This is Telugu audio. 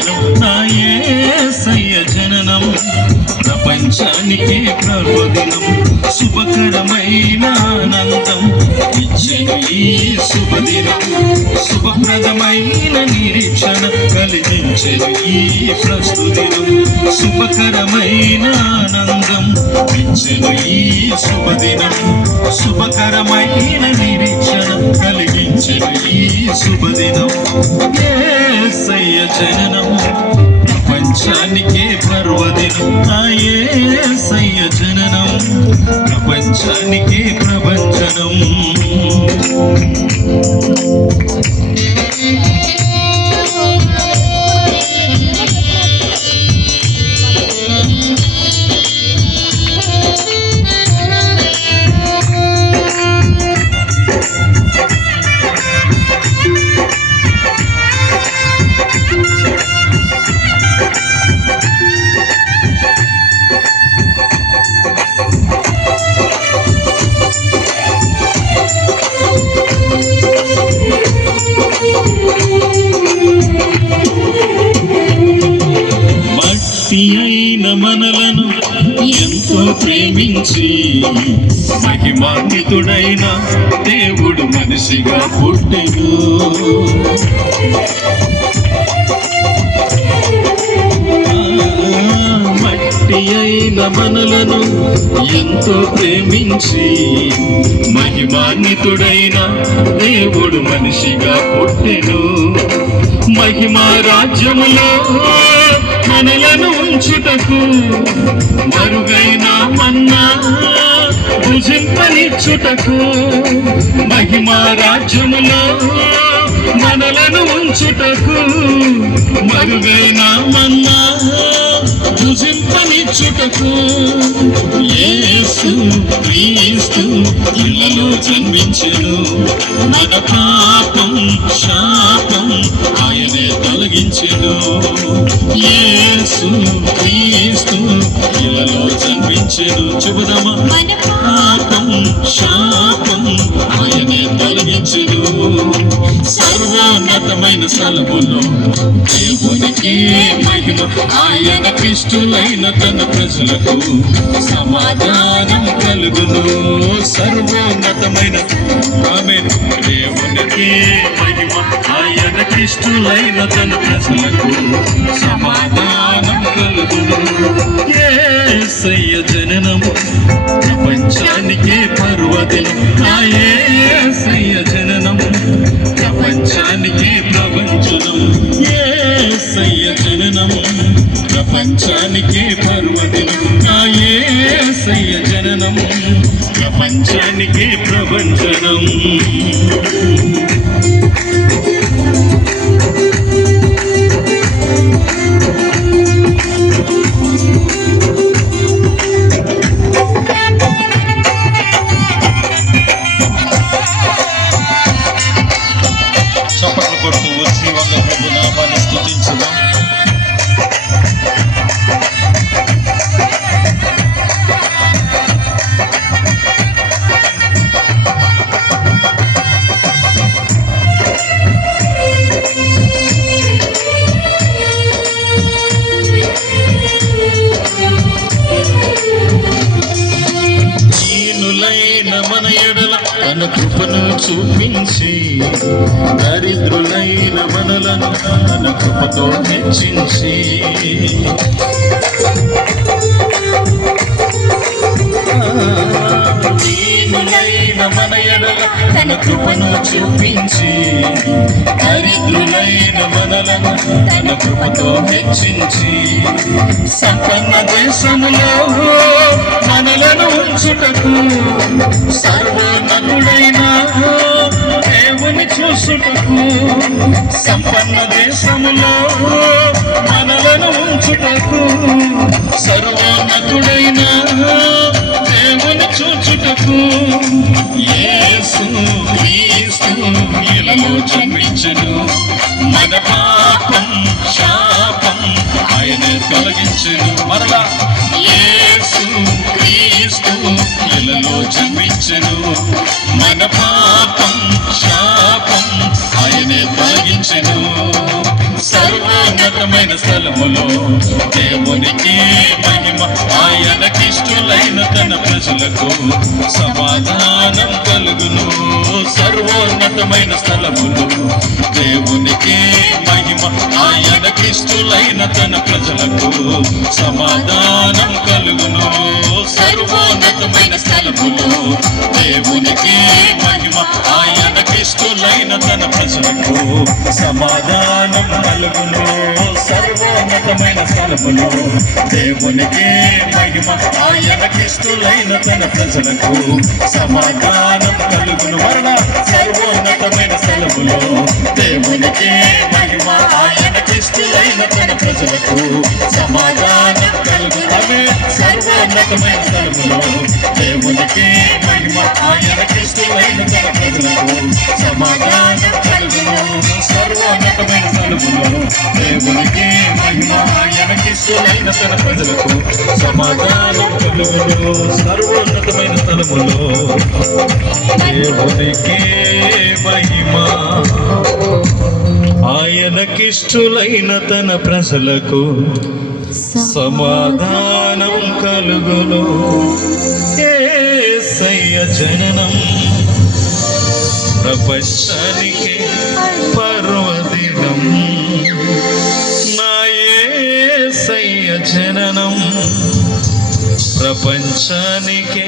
పర్వదినం నా యేసయ్య జననం ప్రపంచానికే పర్వదినం శుభకరమైన ఆనందం ఇచ్చెను ఈ శుభదినం శుభప్రదమైన నిరీక్షణ కలిగించెను ఈ ప్రస్తుదినం శుభకరమైన ఆనందం ఇచ్చెను ఈ శుభదినం శుభకరమైన నిరీక్షణ కలిగించెను ఈ శుభదినం యేసయ్య జననం ప్రపంచానికే పర్వదినం నా యేసయ్య జననం ప్రపంచానికే ప్రభంజనం అయిన మనలను ఎంతో ప్రేమించి మహిమాన్వితుడైన దేవుడు మనిషిగా పుట్టెను మట్టి అయిన మనలను ఎంతో ప్రేమించి మహిమాన్వితుడైన దేవుడు మనిషిగా పుట్టెను మహిమా రాజ్యములో మనలను ఉంచుటకు మరుగైన మన్నా భుజింపనిచ్చుటకు మహిమా రాజ్యములో మనలను ఉంచుటకు మరుగైన మన్నా భుజింపనిచ్చుటకు యేసు క్రీస్తు ఇళ్ళలో జన్మించెను మన పాపం శాపం ఆయనే తొలగించెను యేసు క్రీస్తు ఇళ్ళలో జన్మించెను చెబుదామా మన పాపం శాపం ఆయనే తొలగించెను సర్వోన్నతమైన స్థలములో దేవునికి మహిమ ఆయనకిష్టులైన తన ప్రజలకు సమాధానం కలుగును సర్వోన్నతమైన ఆమేన్ దేవునికి మహిమ ఆయనకిష్టులైన తన ప్రజలకు సమాధానం కలుగును యేసయ్య జననం ప్రపంచానికే పర్వదినం నా యేసయ్య జననం ప్రపంచానికే ప్రభంజనం యేసయ్య జననం ప్రపంచానికే పర్వదినం నా యేసయ్య జననం ప్రపంచానికే ప్రభంజనం చప్పట్లు కొడుతూ ఉత్సవంగా ప్రభు నామాన్ని స్తుతించుదాం మన ఎడల తన కృపను చూపించి దరిద్రులైన మనలను తన కృపతో హెచ్చించి దీనులైన మన ఎడల తన కృపను చూపించి దరిద్రులైన మనలను తన కృపతో హెచ్చించి సంపన్న దేశములో మనలను ఉంచుటకు సర్వోన్నతుడైన దేవుని చూసుటకు సంపన్న దేశములో మనలను ఉంచుటకు సర్వోన్నతుడైన దేవుని చూచుటకు యేసు క్రీస్తు ఇలలో జన్మించెను మన పాపం శాపం ఆయన తొలగించెను మరలా యేసు క్రీస్తు ఇలలో జన్మించెను మన పాపం శాపం ఆయనే తొలగించెను సర్వ సర్వోన్నతమైన స్థలములో దేవునికి మహిమ ఆయనకిష్టులైన తన ప్రజలకు సమాధానం కలుగును సర్వోన్నతమైన స్థలములో దేవునికి మహిమ ఆయనకిష్టులైన తన ప్రజలకు సమాధానం కలుగును సర్వోన్నతమైన స్థలములో దేవునికి మహిమ ఆయనకిష్టులైన తన ప్రజలకు సమాధానం కలుగును సర్వోన్నతమైన స్థలములో దేవునికి మహిమ ఆయనకిష్టులైన తన ప్రజలకు సమాధానం కలుగును వరణ సర్వోన్నతమైన స్థలములో దేవునికి మహిమ ఆయనకిష్టులైన తన ప్రజలకు సమాధానం కలుగును ఆమె సర్వోన్నతమైన స్థలములో దేవునికి మహిమ ఆయనకిష్టులైన తన ప్రజలకు సమాధానం కలుగును సర్వోన్నతమైన స్థలములో దేవునికి మహిమ ఆయనకిష్టులైన తన ప్రజలకు సమాధానం కలుగును సర్వోన్నతమైన స్థలములో దేవునికి మహిమ ఆయనకిష్టులైన తన ప్రజలకు సమాధానం కలుగును యేసయ్య జననం ప్రపంచానికి పర్వదినం నా యేసయ్య జననం ప్రపంచానికి